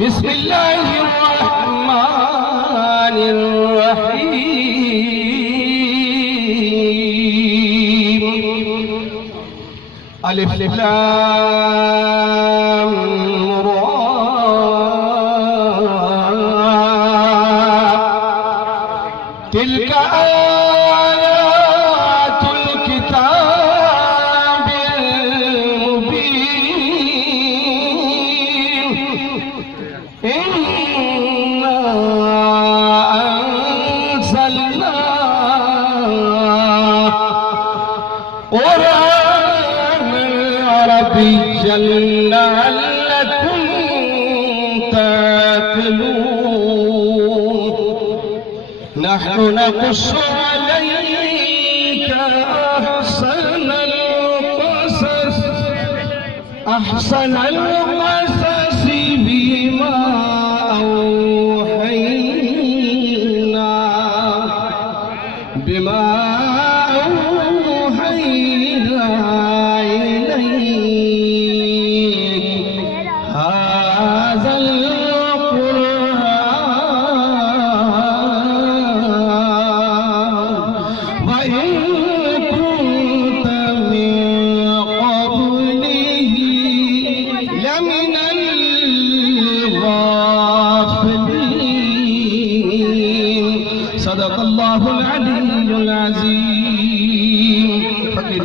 بسم الله الرحمن الرحيم. ألف لام را. تلك آيات الكتاب المبين. إنا أنزلناه قرآنا عربيا لعلكم تعقلون. نحن نقص عليك أحسن القصص بما أوحينا إليك هذا القرآن وإن كنت من قبله لمن الغافلين. صدق الله العلي العظيم. فقير